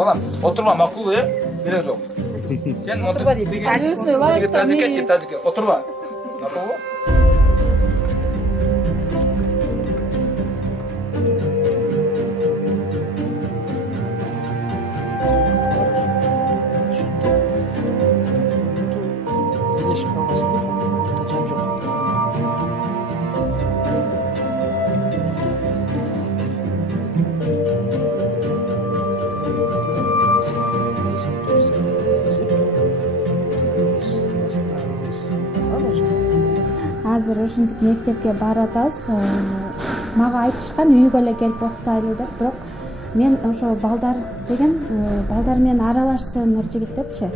балам, отырма, мақұл, керек жоқ. Сен тазеке, отырма. Мақұл ба? Азыр ушинтип мектепке барып атабыз. Мага айтышкан үйгө эле келип окутайлы деп, бирок мен ошо балдар деген балдар менен аралашсын нур жигит депчи.